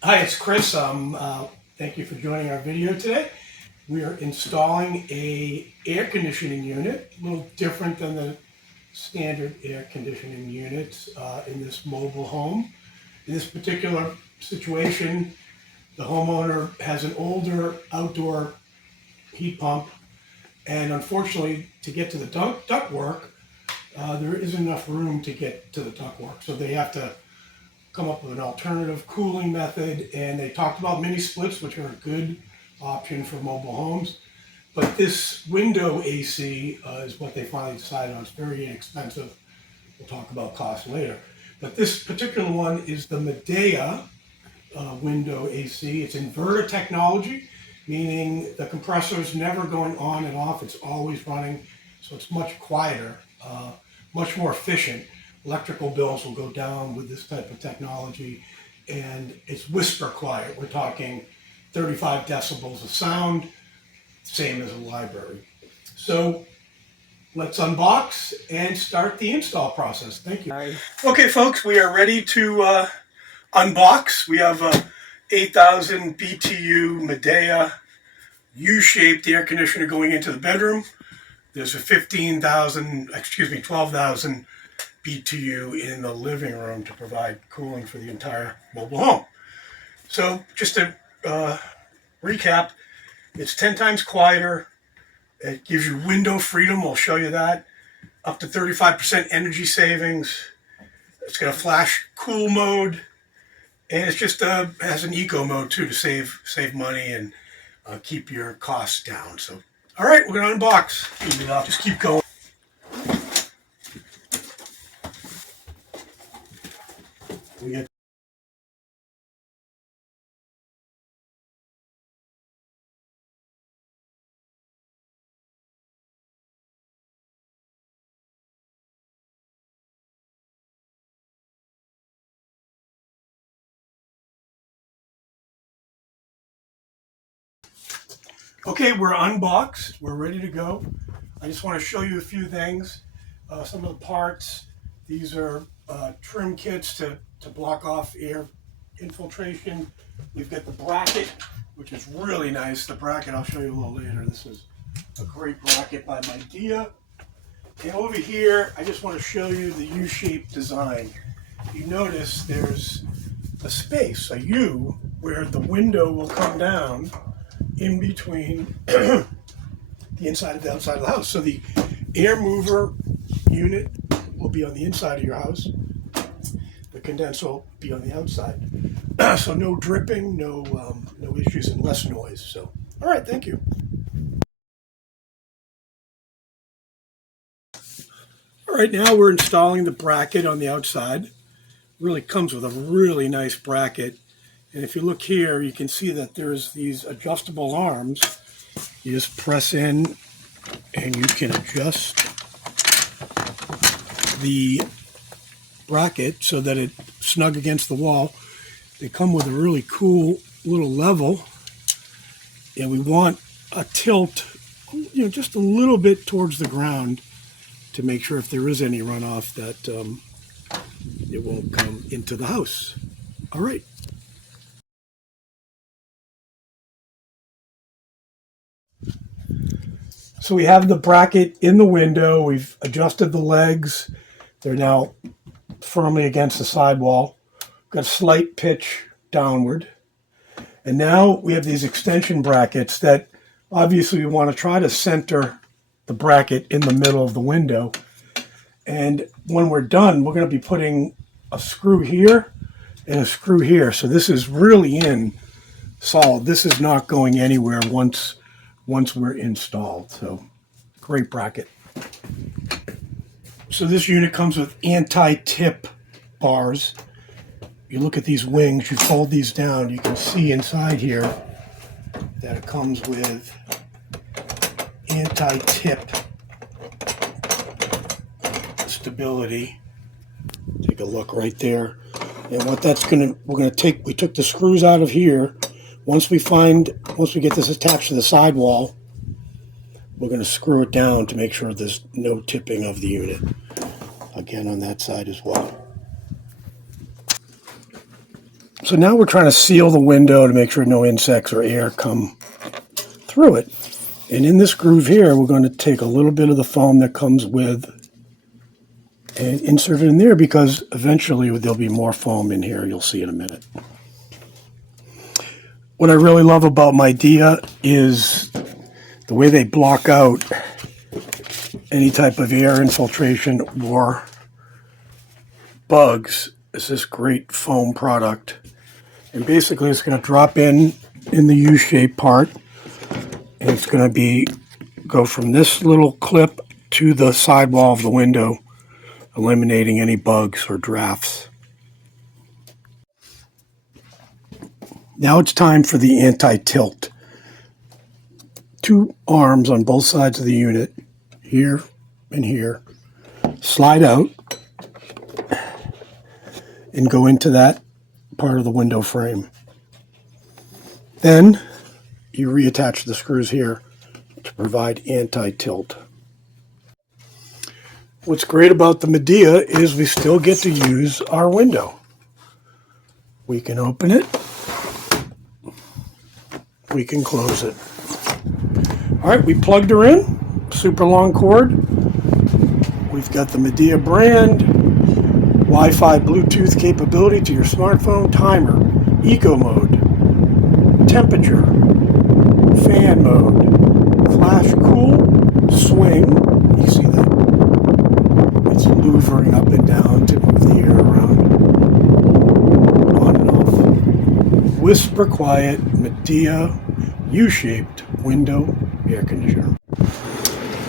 Hi, it's Chris. Thank you for joining our video today. We are installing a air conditioning unit, a little different than the standard air conditioning units in this mobile home. In this particular situation, the homeowner has an older outdoor heat pump, and unfortunately, to get to the ductwork, there isn't enough room to get to the ductwork, so they have to come up with an alternative cooling method, and they talked about mini splits, which are a good option for mobile homes. But this window AC is what they finally decided on. It's very inexpensive. We'll talk about cost later. But this particular one is the Midea window AC. It's inverter technology, meaning the compressor is never going on and off. It's always running, so it's much quieter, much more efficient. Electrical bills will go down with this type of technology, and it's whisper quiet. We're talking 35 decibels of sound, same as a library. So let's unbox and start the install process. Thank you. Okay, folks, we are ready to unbox. We have a 8,000 BTU Midea U Shaped air conditioner going into the bedroom. There's a 12,000 BTU in the living room to provide cooling for the entire mobile home. So just to recap, it's 10 times quieter. It gives you window freedom. We'll show you that. Up to 35% energy savings. It's got a flash cool mode, and it's just has an eco mode too to save money and keep your costs down. So, all right, we're gonna unbox. Just keep going. We get Okay, we're unboxed. We're ready to go. I just want to show you a few things. Some of the parts. These are trim kits to block off air infiltration. We've got the bracket, which is really nice. The bracket I'll show you a little later. This is a great bracket by Midea. And over here, I just want to show you the U-shaped design. You notice there's a space, a U, where the window will come down in between the inside and the outside of the house. So the air mover unit will be on the inside of your house. The condenser will be on the outside. So no dripping, no issues, and less noise. So, all right, thank you. All right, now we're installing the bracket on the outside. Really comes with a really nice bracket. And if you look here, you can see that there's these adjustable arms. You just press in and you can adjust the bracket so that it's snug against the wall. They come with a really cool little level, and we want a tilt, just a little bit towards the ground to make sure if there is any runoff that it won't come into the house. All right. So we have the bracket in the window. We've adjusted the legs. They're now firmly against the sidewall. Got a slight pitch downward. And now we have these extension brackets that obviously we want to try to center the bracket in the middle of the window. And when we're done, we're going to be putting a screw here and a screw here. So this is really in solid. This is not going anywhere once we're installed. So great bracket. So this unit comes with anti-tip bars. You look at these wings, you fold these down, you can see inside here that it comes with anti-tip stability. Take a look right there. And what we took the screws out of here. Once we get this attached to the sidewall, we're going to screw it down to make sure there's no tipping of the unit. Again, on that side as well. So now we're trying to seal the window to make sure no insects or air come through it. And in this groove here, we're going to take a little bit of the foam that comes with and insert it in there, because eventually there'll be more foam in here. You'll see in a minute. What I really love about Midea is the way they block out any type of air infiltration or bugs. Is this great foam product. And basically it's going to drop in the U-shaped part, and it's going to go from this little clip to the sidewall of the window, eliminating any bugs or drafts. Now it's time for the anti-tilt. 2 arms on both sides of the unit, here and here, slide out and go into that part of the window frame. Then you reattach the screws here to provide anti-tilt. What's great about the Midea is we still get to use our window. We can open it, we can close it. All right, we plugged her in, super long cord. We've got the Midea brand, Wi-Fi Bluetooth capability to your smartphone, timer, eco mode, temperature, fan mode, flash cool, swing. You see that it's maneuvering up and down to move the air around, on and off. Whisper quiet Midea U-shaped window air conditioner.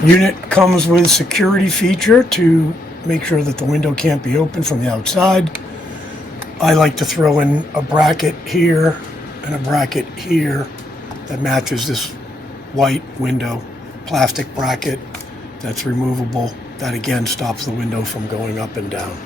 Unit comes with security feature to make sure that the window can't be opened from the outside. I like to throw in a bracket here and a bracket here that matches this white window, plastic bracket that's removable. That again stops the window from going up and down.